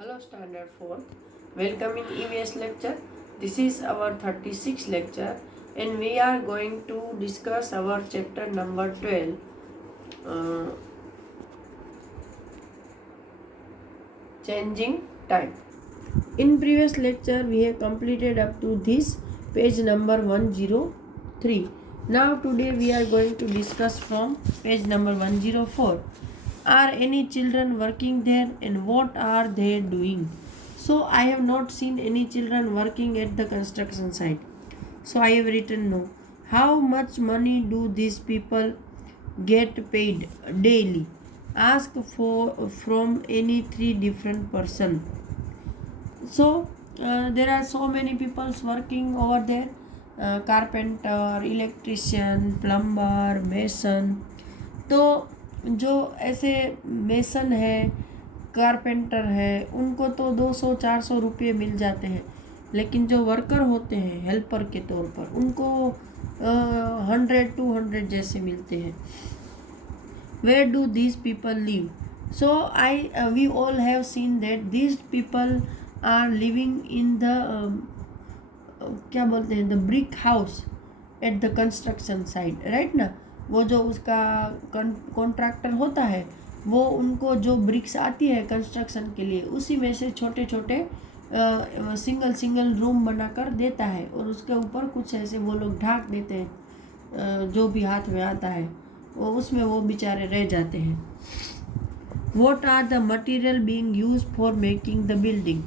Hello Standard 4th. Welcome in EVS lecture. This is our 36th lecture and we are going to discuss our chapter number 12. Changing time. In previous lecture we have completed up to this page number 103. Now today we are going to discuss from page number 104. Are any children working there and what are they doing? So I have not seen any children working at the construction site. So I have written no. How much money do these people get paid daily? Ask for from any three different person. So there are so many people working over there. Carpenter, electrician, plumber, mason. तो जो ऐसे mason है, carpenter है, उनको तो 200-400 रुपये मिल जाते हैं, लेकिन जो वर्कर होते हैं हेल्पर के तौर पर उनको 100-200 जैसे मिलते हैं. Where do these people live? So we all have seen that these people are living in the क्या बोलते हैं, the brick house at the construction site, right ना. वो जो उसका कॉन्ट्रैक्टर होता है वो उनको जो ब्रिक्स आती है कंस्ट्रक्शन के लिए उसी में से छोटे छोटे सिंगल रूम बनाकर देता है और उसके ऊपर कुछ ऐसे वो लोग ढाक देते हैं, जो भी हाथ में आता है वो उसमें वो बेचारे रह जाते हैं. What are the material being used for making the building?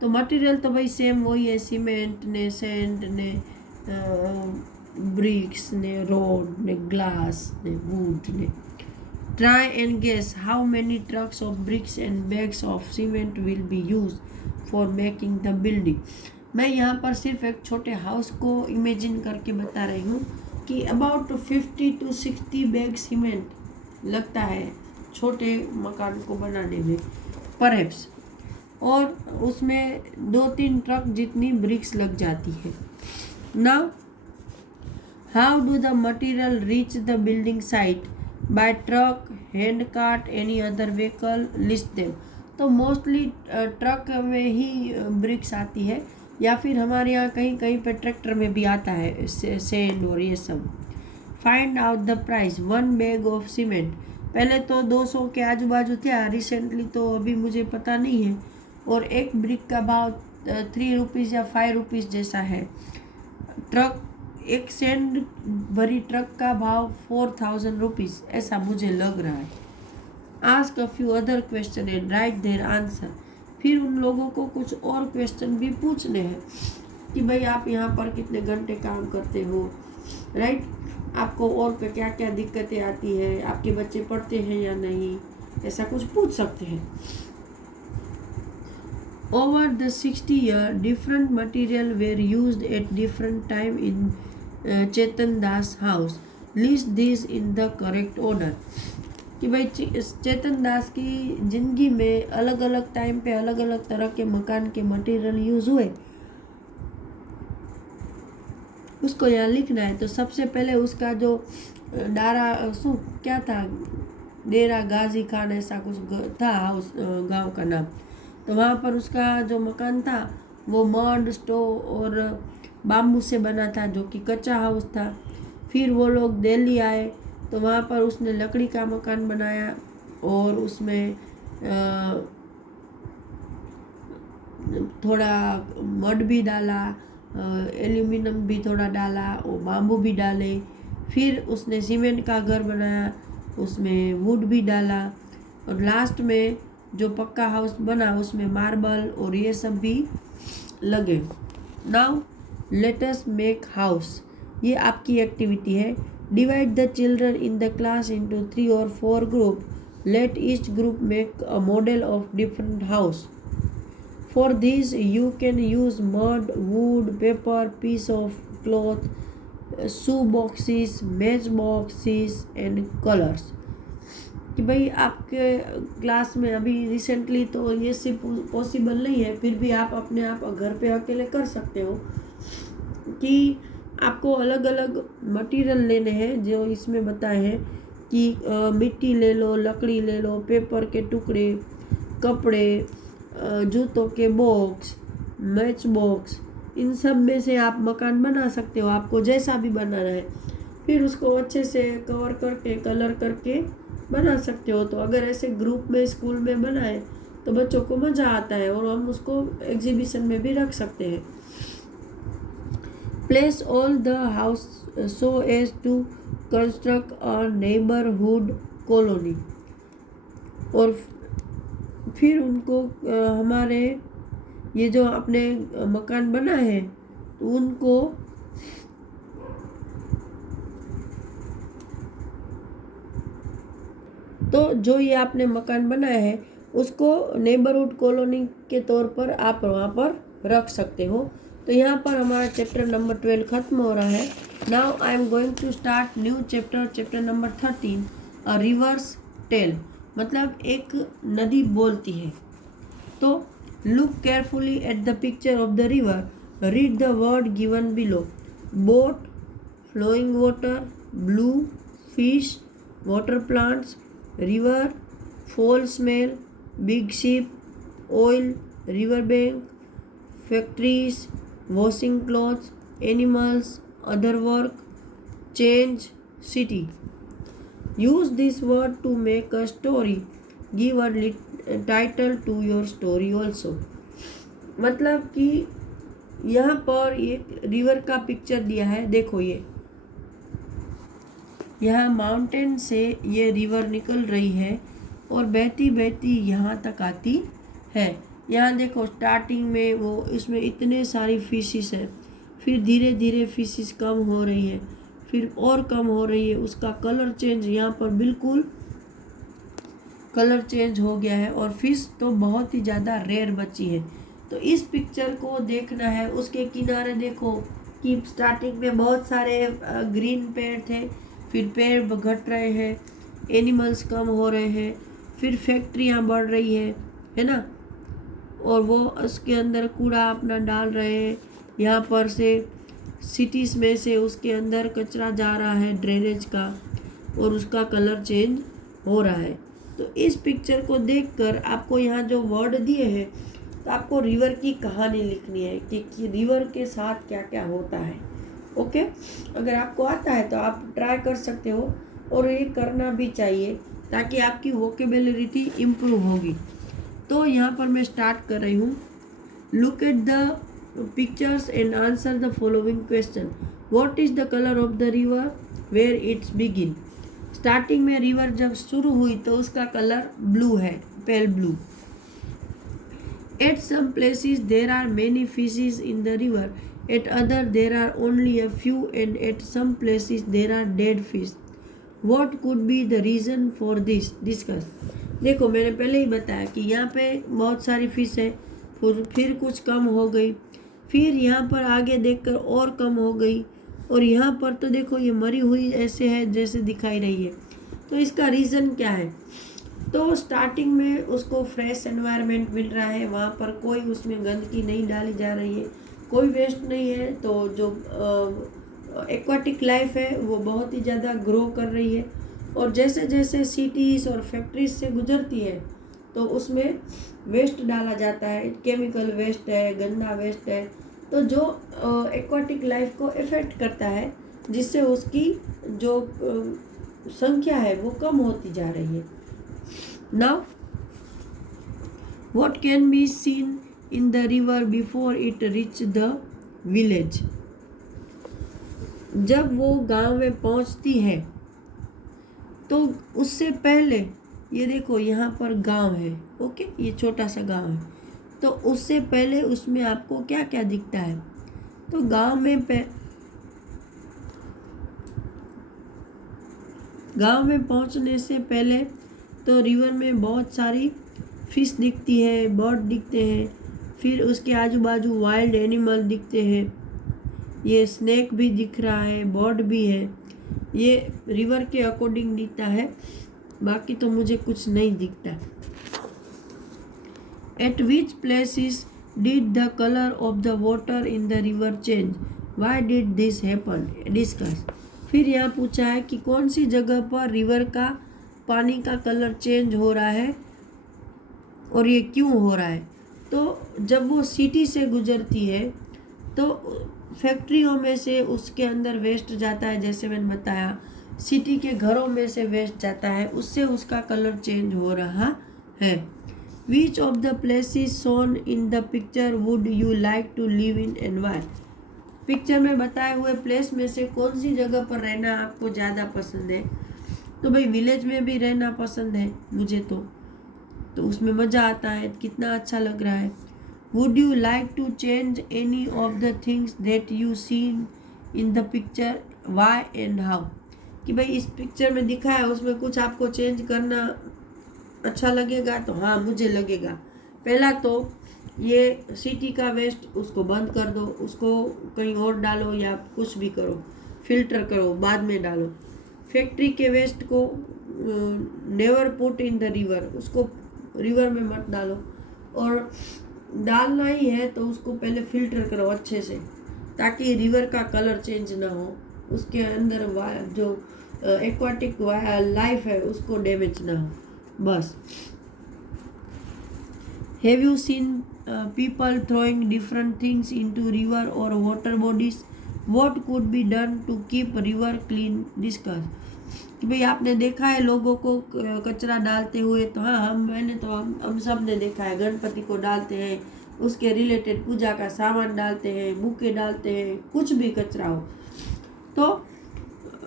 तो मटेरियल तो भाई सेम वही है, सीमेंट ने, सैंड ने, ब्रिक्स ने, रोड ने, ग्लास ने, वुड ने. Try and guess how many trucks of bricks and bags of cement will be use for making the building. मैं यहाँ पर सिर्फ एक छोटे हाउस को इमेजिन करके बता रही हूँ कि अबाउट 50 to 60 बैग सीमेंट लगता है छोटे मकान को बनाने में परहैप्स, और उसमें 2-3 ट्रक जितनी ब्रिक्स लग जाती है. Now how do the material reach the building site? By truck, hand cart, any other vehicle, list them. तो मोस्टली ट्रक में ही ब्रिक्स आती है या फिर हमारे यहाँ कहीं कहीं पे ट्रैक्टर में भी आता है सैंड और ये सब. Find out the price 1 bag of cement. पहले तो 200 के आजू बाजू था, रिसेंटली तो अभी मुझे पता नहीं है. और एक ब्रिक का भाव 3 रुपीज़ या 5 रुपीज़ जैसा है. ट्रक, एक सैंड भरी ट्रक का भाव 4000 रुपीज़ ऐसा मुझे लग रहा है. Ask a few other question and write their answer. फिर उन लोगों को कुछ और क्वेश्चन भी पूछने हैं कि भाई आप यहाँ पर कितने घंटे काम करते हो, राइट. आपको और क्या क्या दिक्कतें आती है, आपके बच्चे पढ़ते हैं या नहीं, ऐसा कुछ पूछ सकते हैं. Over the 60 years, different material were used at different time in Chetan Das house. List these in the correct order. कि भाई चेतन दास की ज़िंदगी में अलग अलग टाइम पे अलग अलग तरह के मकान के मटेरियल यूज़ हुए, उसको यहाँ लिखना है. तो सबसे पहले उसका जो डारा क्या था, डेरा गाजी खान ऐसा कुछ था उस गांव का नाम. तो वहाँ पर उसका जो मकान था वो मड, स्टोव और बाम्बू से बना था, जो कि कच्चा हाउस था. फिर वो लोग दिल्ली आए तो वहाँ पर उसने लकड़ी का मकान बनाया और उसमें थोड़ा मड भी डाला, एल्यूमिनियम भी थोड़ा डाला और बाम्बू भी डाले. फिर उसने सीमेंट का घर बनाया, उसमें वुड भी डाला और लास्ट में जो पक्का हाउस बना उसमें मार्बल और ये सब भी लगे. Now let us make house. ये आपकी एक्टिविटी है. Divide the children in the class into 3 or 4 group. Let each group make a model of different house. For this you can use mud, wood, paper, piece of cloth, shoe boxes, match boxes and colours. कि भाई आपके class में अभी recently तो ये सिर्फ possible नहीं है, फिर भी आप अपने आप घर पे अकेले कर सकते हो कि आपको अलग अलग मटेरियल लेने हैं जो इसमें बताए हैं कि मिट्टी ले लो, लकड़ी ले लो, पेपर के टुकड़े, कपड़े, जूतों के बॉक्स, मैच बॉक्स, इन सब में से आप मकान बना सकते हो, आपको जैसा भी बनाना है। फिर उसको अच्छे से कवर करके कलर करके बना सकते हो। तो अगर ऐसे ग्रुप में स्कूल में बनाए तो बच्चों को मज़ा आता है और हम उसको एग्जीबिशन में भी रख सकते हैं। Place all the house so as to construct a neighbourhood colony. और फिर उनको हमारे ये जो अपने मकान बना है तो उनको तो जो ये आपने मकान बनाया है उसको नेबरहुड कॉलोनी के तौर पर आप वहाँ पर रख सकते हो। तो यहाँ पर हमारा चैप्टर नंबर 12 खत्म हो रहा है। Now I am going to start new chapter number 13, a river's tale, मतलब एक नदी बोलती है। तो look carefully at the picture of the river, read the word given below. Boat, flowing water, blue, fish, water plants, river, foul smell, big ship, oil, river bank, factories, washing clothes, animals, other work, change, city. Use this word to make a story. Give a title to your story also. मतलब कि यहाँ पर एक river का picture दिया है। देखो ये यहाँ माउंटेन से ये रिवर निकल रही है और बहती बहती यहाँ तक आती है। यहाँ देखो स्टार्टिंग में वो इसमें इतने सारी फिशेस है, फिर धीरे धीरे फिशेस कम हो रही है, फिर और कम हो रही है। उसका कलर चेंज, यहाँ पर बिल्कुल कलर चेंज हो गया है और फिश तो बहुत ही ज़्यादा रेयर बची है। तो इस पिक्चर को देखना है। उसके किनारे देखो कि स्टार्टिंग में बहुत सारे ग्रीन पेड़ थे, फिर पेड़ घट रहे हैं, एनिमल्स कम हो रहे हैं, फिर फैक्ट्रियाँ बढ़ रही है ना, और वो उसके अंदर कूड़ा अपना डाल रहे हैं। यहाँ पर से सिटीज़ में से उसके अंदर कचरा जा रहा है ड्रेनेज का और उसका कलर चेंज हो रहा है। तो इस पिक्चर को देखकर आपको यहाँ जो वर्ड दिए हैं तो आपको रिवर की कहानी लिखनी है कि रिवर के साथ क्या क्या होता है। ओके, अगर आपको आता है तो आप ट्राई कर सकते हो और ये करना भी चाहिए ताकि आपकी वोकेबुलरी इम्प्रूव होगी। तो यहाँ पर मैं स्टार्ट कर रही हूँ। Look at the pictures and answer the following question. What is the colour of the river where it's begin. Starting में रिवर जब शुरू हुई तो उसका कलर ब्लू है, pale blue. At some places there are many fishes in the river, at other there are only a few, and at some places there are dead fish. What could be the reason for this? Discuss. देखो मैंने पहले ही बताया कि यहाँ पे बहुत सारी fish है, फिर कुछ कम हो गई, फिर यहाँ पर आगे देखकर और कम हो गई, और यहाँ पर तो देखो ये मरी हुई ऐसे है जैसे दिखाई रही है। तो इसका रीज़न क्या है? तो स्टार्टिंग में उसको फ्रेश एनवायरनमेंट मिल रहा है, वहाँ पर कोई उसमें गंदगी नहीं डाली जा रही है, कोई वेस्ट नहीं है। तो जो एक्वाटिक लाइफ है वो बहुत ही ज़्यादा ग्रो कर रही है। और जैसे जैसे सिटीज़ और फैक्ट्रीज से गुजरती है तो उसमें वेस्ट डाला जाता है, केमिकल वेस्ट है, गंदा वेस्ट है, तो जो एक्वाटिक लाइफ को इफ़ेक्ट करता है, जिससे उसकी जो संख्या है वो कम होती जा रही है। Now what can be seen in the river before it reach the village। जब वो गांव में पहुंचती है तो उससे पहले ये देखो यहाँ पर गांव है, ओके, ये छोटा सा गांव है। तो उससे पहले उसमें आपको क्या क्या दिखता है? तो गांव में पहुंचने से पहले तो रिवर में बहुत सारी फिश दिखती है, बर्ड दिखते हैं, फिर उसके आजू बाजू वाइल्ड एनिमल दिखते हैं, ये स्नेक भी दिख रहा है, बर्ड भी है। ये रिवर के अकॉर्डिंग दिखता है, बाकी तो मुझे कुछ नहीं दिखता। Eight which places did the colour of the water in the river change, why did this happen, discuss. फिर यहाँ पूछा है कि कौन सी जगह पर रिवर का पानी का कलर चेंज हो रहा है और ये क्यों हो रहा है। तो जब वो सिटी से गुजरती है तो फैक्ट्रियों में से उसके अंदर वेस्ट जाता है, जैसे मैंने बताया सिटी के घरों में से वेस्ट जाता है, उससे उसका कलर चेंज हो रहा है। Which of the places shown in the picture would you like to live in and why? Picture में बताए हुए प्लेस में से कौन सी जगह पर रहना आपको ज़्यादा पसंद है? तो भाई विलेज में भी रहना पसंद है मुझे तो उसमें मज़ा आता है, कितना अच्छा लग रहा है। Would you like to change any of the things that you seen in the picture, why and how? कि भाई इस पिक्चर में दिखा है उसमें कुछ आपको चेंज करना अच्छा लगेगा? तो हाँ मुझे लगेगा। पहला तो ये सिटी का वेस्ट उसको बंद कर दो, उसको कहीं और डालो या कुछ भी करो, फिल्टर करो, बाद में डालो। फैक्ट्री के वेस्ट को never put in the river, उसको रिवर में मत डालो, और डालना ही है तो उसको पहले फिल्टर करो अच्छे से, ताकि रिवर का कलर चेंज ना हो, उसके अंदर जो एक्वाटिक लाइफ है उसको डैमेज ना हो, बस। Have you seen people throwing different things into river और water bodies? What could be done to keep river clean? Discuss. कि भाई आपने देखा है लोगों को कचरा डालते हुए? तो हाँ हम सब ने देखा है, गणपति को डालते हैं, उसके रिलेटेड पूजा का सामान डालते हैं, बुके डालते हैं, कुछ भी कचरा हो। तो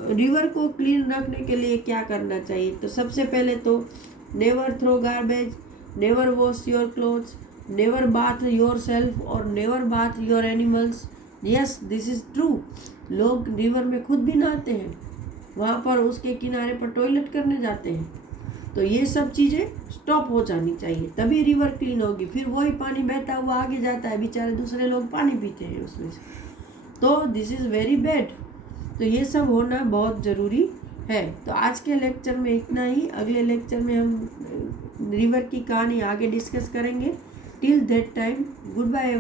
रिवर को क्लीन रखने के लिए क्या करना चाहिए? तो सबसे पहले तो never throw garbage, never wash your clothes, never bathe yourself और never bathe your animals. Yes, this is true. लोग रिवर में खुद भी नहाते हैं, वहाँ पर उसके किनारे पर टॉयलेट करने जाते हैं। तो ये सब चीज़ें स्टॉप हो जानी चाहिए, तभी रिवर क्लीन होगी। फिर वही पानी बहता हुआ आगे जाता है, बेचारे दूसरे लोग पानी पीते हैं उसमें से, तो दिस इज़ वेरी बैड। तो ये सब होना बहुत ज़रूरी है। तो आज के लेक्चर में इतना ही। अगले लेक्चर में हम रिवर की कहानी आगे डिस्कस करेंगे। Till that time, good bye.